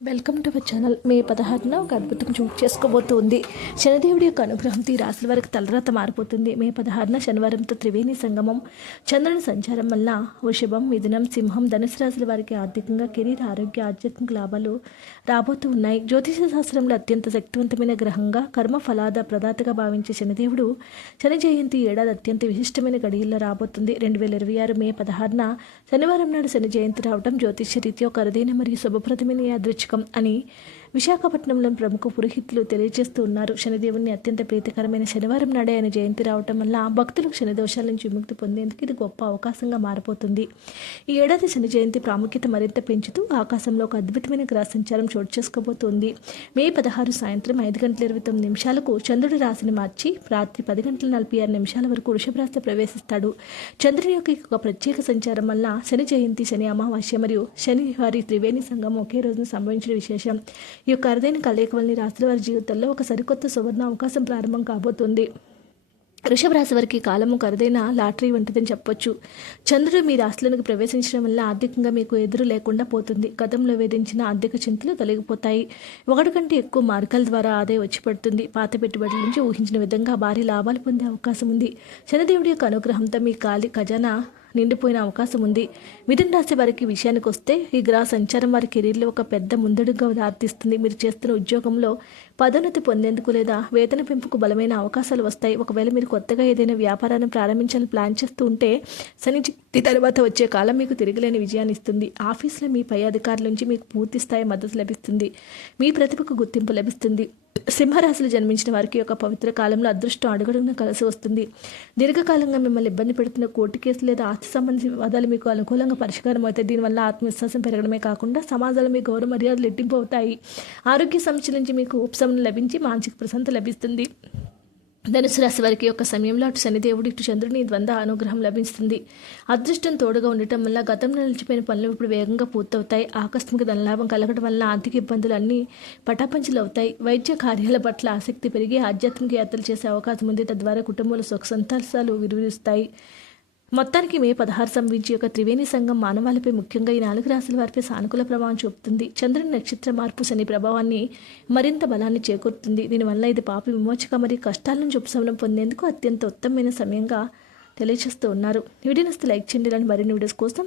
Welcome to our channel. May 16న ఒక అద్భుతం చోటు చేసుకోబోతుంది. శనిదేవుడి యొక్క అనుగ్రహంతో ఈ రాశుల వారికి తలరాత మారిపోతుంది. మే 16న శనివారంతో త్రివేణి సంగమం, చంద్రుని సంచారం వల్ల వృషభం, మిథునం, సింహం, ధనుసు రాశుల వారికి ఆర్థికంగా కెరీర్, ఆరోగ్య, ఆధ్యాత్మిక లాభాలు రాబోతూ ఉన్నాయి. జ్యోతిష శాస్త్రంలో అత్యంత శక్తివంతమైన గ్రహంగా, కర్మ ఫలాద ప్రదాతగా భావించే శనిదేవుడు శని జయంతి ఏడాది అత్యంత విశిష్టమైన గడియల్లో రాబోతుంది. 2026 మే 16న శనివారం నాడు శని జయంతి రావడం జ్యోతిష రీత్యా ఒక అరుదైన మరియు శుభప్రదమైన యాదృచ్ఛికం అని విశాఖపట్నంలో ప్రముఖ పురోహితులు తెలియజేస్తూ ఉన్నారు. శనిదేవుని అత్యంత ప్రీతికరమైన శనివారం నాడే ఆయన జయంతి రావటం వల్ల భక్తులకు శని దోషాల నుంచి విముక్తి పొందేందుకు ఇది గొప్ప అవకాశంగా మారిపోతుంది. ఈ ఏడాది శని జయంతి ప్రాముఖ్యత మరింత పెంచుతూ ఆకాశంలో ఒక అద్భుతమైన గ్రహ సంచారం చోటు చేసుకోబోతోంది. మే 16 సాయంత్రం 5:29 చంద్రుడి రాశిని మార్చి రాత్రి 10:46 వరకు వృషభ రాశిలో ప్రవేశిస్తాడు. చంద్రుని యొక్క ఒక ప్రత్యేక సంచారం వల్ల శని జయంతి, శని అమావాస్య మరియు శనివారి త్రివేణి సంగమం ఒకే రోజున సంభవించిన విశేషం. ఈ యొక్క అరుదైన కలయిక వల్ల రాశుల వారి జీవితంలో ఒక సరికొత్త సువర్ణ అవకాశం ప్రారంభం కాబోతుంది. వృషభ రాశి వారికి కాలము అరుదైన లాటరీ వంటిదని చెప్పొచ్చు. చంద్రుడు మీ రాశిలోనికి ప్రవేశించడం వల్ల ఆర్థికంగా మీకు ఎదురు లేకుండా పోతుంది. గతంలో వేధించిన ఆర్థిక చింతలు తొలగిపోతాయి. ఒకటి కంటే ఎక్కువ మార్గాల ద్వారా ఆదాయం వచ్చి పడుతుంది. పాత పెట్టుబడుల నుంచి ఊహించిన విధంగా భారీ లాభాలు పొందే అవకాశం ఉంది. శనిదేవుడి యొక్క అనుగ్రహంతో మీ ఖజానా నిండిపోయిన అవకాశం ఉంది. మిథున రాశి వారికి విషయానికి వస్తే ఈ గ్రహ సంచారం వారి కెరీర్లో ఒక పెద్ద ముందడుగా దారితీస్తుంది. మీరు చేస్తున్న ఉద్యోగంలో పదోన్నతి పొందేందుకు లేదా వేతన పెంపుకు బలమైన అవకాశాలు వస్తాయి. ఒకవేళ మీరు కొత్తగా ఏదైనా వ్యాపారాన్ని ప్రారంభించాలని ప్లాన్ చేస్తూ ఉంటే శని జయంతి తర్వాత వచ్చే కాలం మీకు తిరగలేని విజయాన్ని ఇస్తుంది. ఆఫీసులో మీ పై అధికారుల నుంచి మీకు పూర్తి స్థాయి మద్దతు లభిస్తుంది. మీ ప్రతిభకు గుర్తింపు లభిస్తుంది. సింహరాశిలో జన్మించిన వారికి ఒక పవిత్ర కాలంలో అదృష్టం అడుగడుగున కలిసి వస్తుంది. దీర్ఘకాలంగా మిమ్మల్ని ఇబ్బంది పెడుతున్న కోర్టు కేసు లేదా ఆస్తి సంబంధించిన వివాదాలు మీకు అనుకూలంగా పరిష్కారం అవుతాయి. దీనివల్ల ఆత్మవిశ్వాసం పెరగడమే కాకుండా సమాజంలో మీ గౌరవ మర్యాదలు రెట్టింపు అవుతాయి. ఆరోగ్య సమస్యల నుంచి మీకు ఉపశమనం లభించి మానసిక ప్రశాంతత లభిస్తుంది. ధనుసు రాశి వారికి యొక్క సమయంలో అటు శనిదేవుడు ఇటు చంద్రుని ద్వంద్వ అనుగ్రహం లభిస్తుంది. అదృష్టం తోడుగా ఉండటం వల్ల గతంలో నిలిచిపోయిన పనులు ఇప్పుడు వేగంగా పూర్తవుతాయి. ఆకస్మిక ధనలాభం కలగడం వల్ల ఆర్థిక ఇబ్బందులు అన్నీ పటాపంచలు అవుతాయి. వైద్య కార్యాల పట్ల ఆసక్తి పెరిగి ఆధ్యాత్మిక యాత్రలు చేసే అవకాశం ఉంది. తద్వారా కుటుంబంలో సుఖ సంతోషాలు విరువిస్తాయి. మొత్తానికి మే 16 సంభవించి యొక్క త్రివేణి సంఘం మానవాళిపై, ముఖ్యంగా ఈ 4 రాశుల వారిపై సానుకూల ప్రభావం చూపుతుంది. చంద్రుని నక్షత్ర మార్పు శని ప్రభావాన్ని మరింత బలాన్ని చేకూరుతుంది. దీనివల్ల ఇది పాప విమోచక మరియు కష్టాల నుంచి ఉపశమనం పొందేందుకు అత్యంత ఉత్తమమైన సమయంగా తెలియజేస్తూ ఉన్నారు. వీడియోని లైక్ చేయండి. మరిన్ని వీడియోస్ కోసం